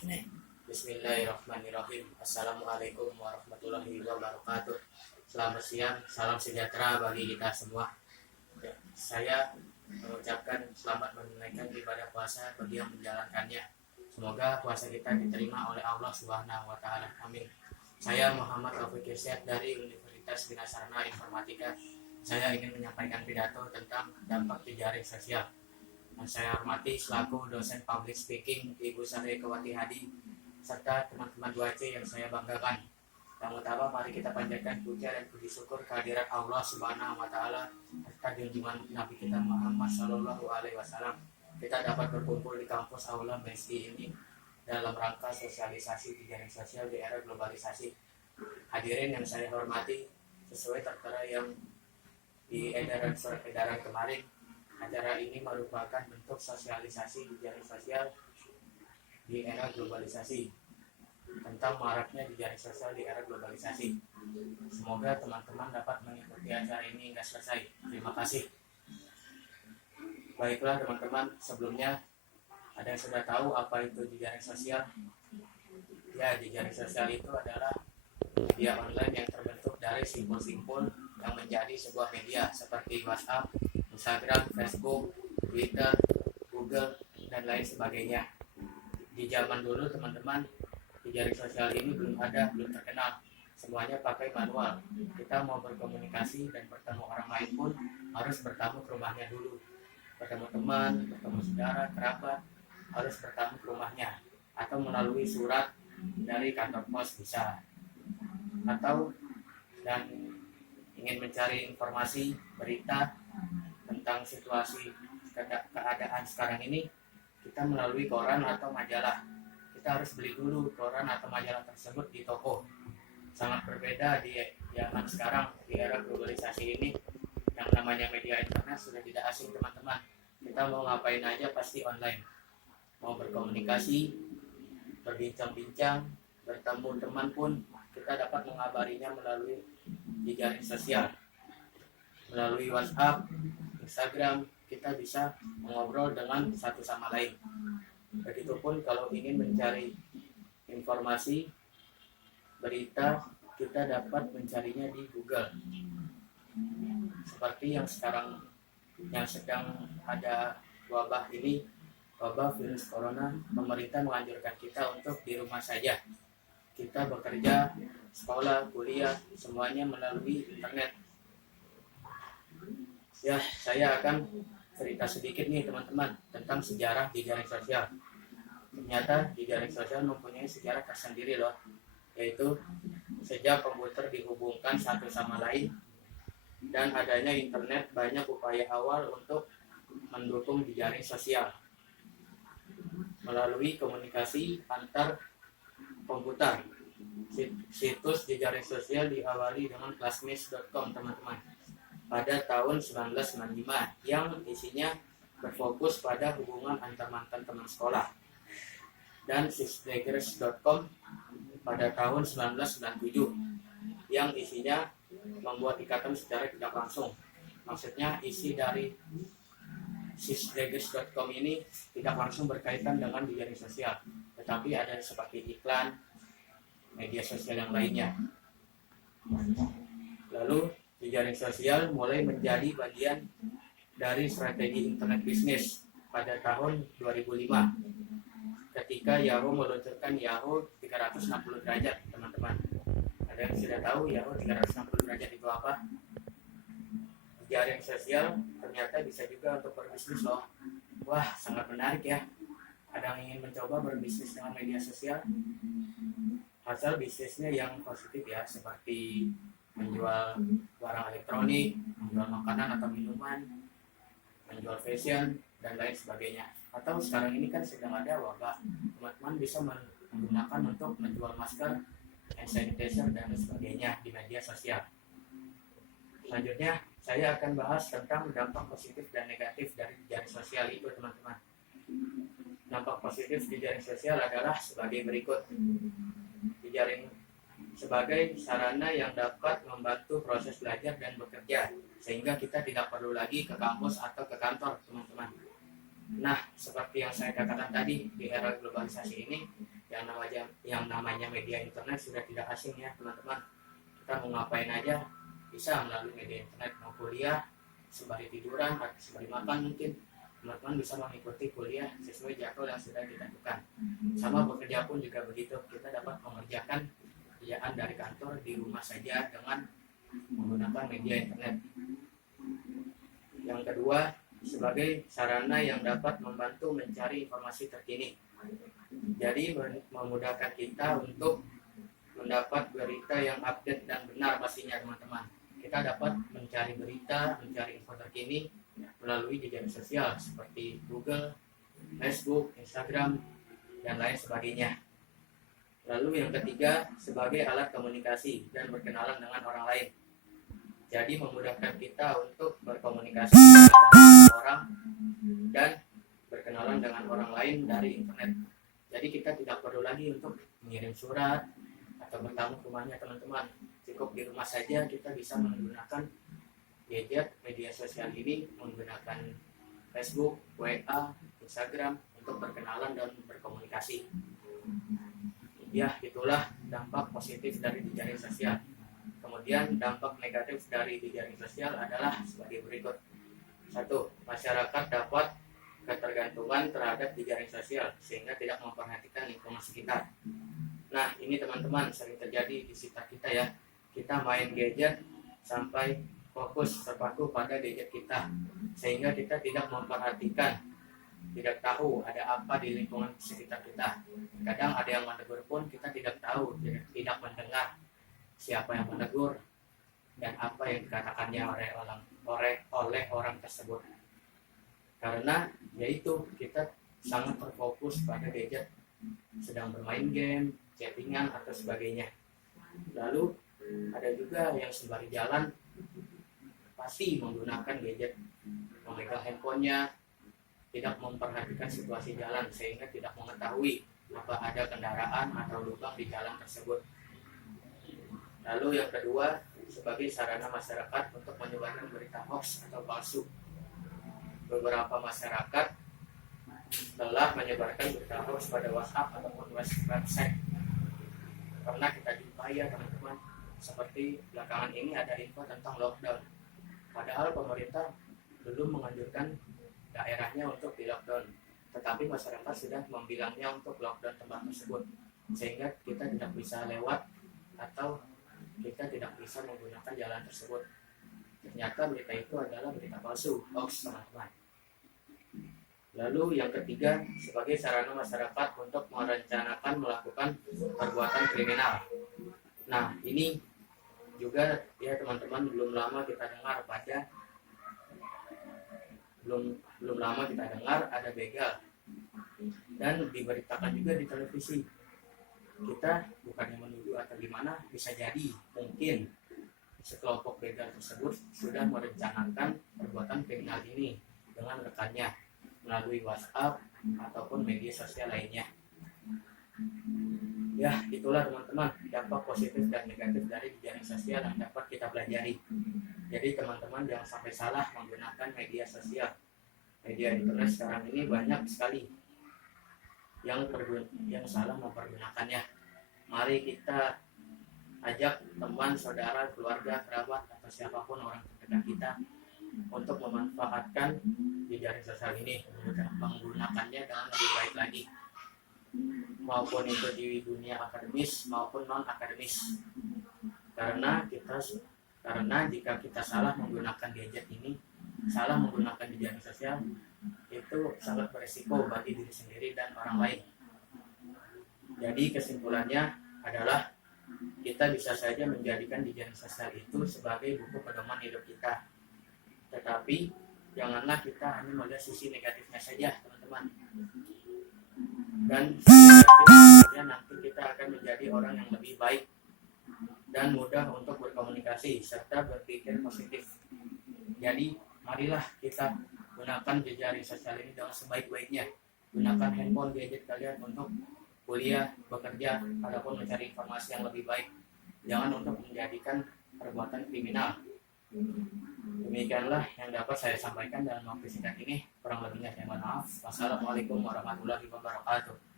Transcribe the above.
Bismillahirrahmanirrahim. Assalamualaikum warahmatullahi wabarakatuh. Selamat siang, salam sejahtera bagi kita semua. Saya mengucapkan selamat menunaikan ibadah puasa bagi yang menjalankannya. Semoga puasa kita diterima oleh Allah Subhanahu wa taala. Amin. Saya Muhammad Taufik Irsyad dari Universitas Bina Sarana Informatika. Saya ingin menyampaikan pidato tentang dampak jejaring sosial. Saya hormati selaku dosen public speaking Ibu Sari Kewati Hadi serta teman-teman 2C yang saya banggakan. Yang utama, mari kita panjatkan puja dan puji syukur kehadirat Allah Subhanahu wa taala serta junjungan Nabi kita Muhammad sallallahu alaihi wasallam. Kita dapat berkumpul di kampus Aula BSI ini dalam rangka sosialisasi jejaring sosial di era globalisasi. Hadirin yang saya hormati, sesuai tertera yang di surat edaran kemarin, acara ini merupakan bentuk sosialisasi jejaring sosial di era globalisasi, tentang maraknya jejaring sosial di era globalisasi. Semoga teman-teman dapat mengikuti acara ini hingga selesai. Terima kasih. Baiklah teman-teman, sebelumnya ada yang sudah tahu apa itu jejaring sosial? Ya, jejaring sosial itu adalah media online yang terbentuk dari simpul-simpul yang menjadi sebuah media seperti WhatsApp, Instagram, Facebook, Twitter, Google, dan lain sebagainya. Di zaman dulu teman-teman, jejaring sosial ini belum terkenal. Semuanya pakai manual. Kita mau berkomunikasi dan bertemu orang lain pun harus bertamu ke rumahnya dulu. Bertemu teman, bertemu saudara, kerabat, harus bertamu ke rumahnya. Atau melalui surat dari kantor pos bisa. Atau dan ingin mencari informasi, berita tentang situasi keadaan sekarang ini, kita melalui koran atau majalah. Kita harus beli dulu koran atau majalah tersebut di toko. Sangat berbeda di zaman sekarang, di era globalisasi ini, yang namanya media internet sudah tidak asing teman-teman. Kita mau ngapain aja pasti online. Mau berkomunikasi, berbincang-bincang, bertemu teman pun kita dapat mengabarinya melalui jejaring sosial. Melalui WhatsApp, Instagram, kita bisa mengobrol dengan satu sama lain. Begitupun kalau ingin mencari informasi, berita, kita dapat mencarinya di Google. Seperti yang sekarang yang sedang ada wabah ini, wabah virus corona, pemerintah menganjurkan kita untuk di rumah saja. Kita bekerja, sekolah, kuliah, semuanya melalui internet. Ya, saya akan cerita sedikit nih teman-teman tentang sejarah jejaring sosial. Ternyata jejaring sosial mempunyai sejarah tersendiri loh, yaitu sejak komputer dihubungkan satu sama lain dan adanya internet, banyak upaya awal untuk mendukung jejaring sosial melalui komunikasi antar komputer. Situs jejaring sosial diawali dengan classmates.com teman-teman pada tahun 1995 yang isinya berfokus pada hubungan antar mantan teman sekolah, dan sixdaggers.com pada tahun 1997 yang isinya membuat ikatan secara tidak langsung. Maksudnya isi dari sixdaggers.com ini tidak langsung berkaitan dengan jejaring sosial, tetapi ada seperti iklan, media sosial yang lainnya. Lalu jejaring sosial mulai menjadi bagian dari strategi internet bisnis pada tahun 2005 ketika Yahoo meluncurkan Yahoo 360 derajat teman-teman. Ada yang sudah tahu Yahoo 360 derajat itu apa? Jejaring sosial ternyata bisa juga untuk berbisnis loh. Wah, sangat menarik ya. Ada yang ingin mencoba berbisnis dengan media sosial? Asal bisnisnya yang positif ya, seperti menjual barang elektronik, menjual makanan atau minuman, menjual fashion, dan lain sebagainya. Atau sekarang ini kan sedang ada wabah, teman-teman bisa menggunakan untuk menjual masker, hand sanitizer, dan sebagainya di media sosial. Selanjutnya, saya akan bahas tentang dampak positif dan negatif dari jejaring sosial itu teman-teman. Dampak positif jejaring sosial adalah sebagai berikut. Jejaring sebagai sarana yang dapat membantu proses belajar dan bekerja, sehingga kita tidak perlu lagi ke kampus atau ke kantor teman-teman. Nah, seperti yang saya katakan tadi, di era globalisasi ini yang namanya media internet sudah tidak asing ya teman-teman. Kita mau ngapain aja bisa melalui media internet, mau kuliah sembari tiduran atau sembari makan, mungkin teman-teman bisa mengikuti kuliah sesuai jadwal yang sudah ditentukan. Sama bekerja pun juga begitu, kita dapat mengerjakan pekerjaan dari kantor di rumah saja dengan menggunakan media internet. Yang kedua, sebagai sarana yang dapat membantu mencari informasi terkini. Jadi memudahkan kita untuk mendapat berita yang update dan benar pastinya teman-teman. Kita dapat mencari berita, mencari info terkini melalui jejaring sosial seperti Google, Facebook, Instagram, dan lain sebagainya. Lalu yang ketiga, sebagai alat komunikasi dan berkenalan dengan orang lain. Jadi memudahkan kita untuk berkomunikasi dengan orang dan berkenalan dengan orang lain dari internet. Jadi kita tidak perlu lagi untuk mengirim surat atau bertamu ke rumahnya teman-teman. Cukup di rumah saja kita bisa menggunakan gadget media sosial ini, menggunakan Facebook, WA, Instagram untuk berkenalan dan berkomunikasi. Ya, itulah dampak positif dari jejaring sosial. Kemudian dampak negatif dari jejaring sosial adalah sebagai berikut. 1. Masyarakat dapat ketergantungan terhadap jejaring sosial sehingga tidak memperhatikan lingkungan sekitar. Nah, ini teman-teman sering terjadi di sekitar kita ya. Kita main gadget sampai fokus terpaku pada gadget kita sehingga kita tidak memperhatikan, tidak tahu ada apa di lingkungan sekitar kita. Kadang ada yang menegur pun kita tidak tahu, tidak mendengar siapa yang menegur dan apa yang dikatakannya oleh orang tersebut. Karena yaitu kita sangat terfokus pada gadget, sedang bermain game, chattingan atau sebagainya. Lalu ada juga yang sembari jalan pasti menggunakan gadget, memegang handphonenya, tidak memperhatikan situasi jalan sehingga tidak mengetahui apa ada kendaraan atau lubang di jalan tersebut. Lalu yang kedua, sebagai sarana masyarakat untuk menyebarkan berita hoax atau palsu. Beberapa masyarakat telah menyebarkan berita hoax pada WhatsApp ataupun website. Karena kita jumpai ya teman-teman, seperti belakangan ini ada info tentang lockdown. Padahal pemerintah belum menganjurkan daerahnya untuk di lockdown, tetapi masyarakat sudah membilangnya untuk lockdown tempat tersebut, sehingga kita tidak bisa lewat atau kita tidak bisa menggunakan jalan tersebut. Ternyata berita itu adalah berita palsu, hoax teman-teman. Lalu yang ketiga, sebagai sarana masyarakat untuk merencanakan melakukan perbuatan kriminal. Nah, ini juga ya teman-teman, belum lama kita dengar ada begal dan diberitakan juga di televisi. Kita bukannya menuduh atau gimana, bisa jadi mungkin sekelompok begal tersebut sudah merencanakan perbuatan kriminal ini dengan rekannya melalui WhatsApp ataupun media sosial lainnya. Ya, itulah teman-teman dampak positif dan negatif dari jejaring sosial yang dapat kita pelajari. Jadi teman-teman jangan sampai salah menggunakan media sosial. Media internet sekarang ini banyak sekali yang salah mempergunakannya. Mari kita ajak teman, saudara, keluarga, kerabat, atau siapapun orang terdekat kita untuk memanfaatkan jejaring sosial ini, menggunakannya dengan lebih baik lagi, maupun itu di dunia akademis maupun non akademis. Karena jika kita salah menggunakan gadget ini, salah menggunakan jejaring sosial, itu sangat beresiko bagi diri sendiri dan orang lain. Jadi kesimpulannya adalah kita bisa saja menjadikan jejaring sosial itu sebagai buku pedoman hidup kita, tetapi janganlah kita hanya melihat sisi negatifnya saja teman-teman. Dan selanjutnya nanti kita akan menjadi orang yang lebih baik dan mudah untuk berkomunikasi serta berpikir positif. Jadi marilah kita gunakan jejaring sosial ini dengan sebaik-baiknya. Gunakan handphone, gadget kalian untuk kuliah, bekerja, ataupun mencari informasi yang lebih baik. Jangan untuk menjadikan perbuatan kriminal. Demikianlah yang dapat saya sampaikan dalam waktu singkat ini. Kurang lebihnya saya mohon maaf. Wassalamualaikum warahmatullahi wabarakatuh.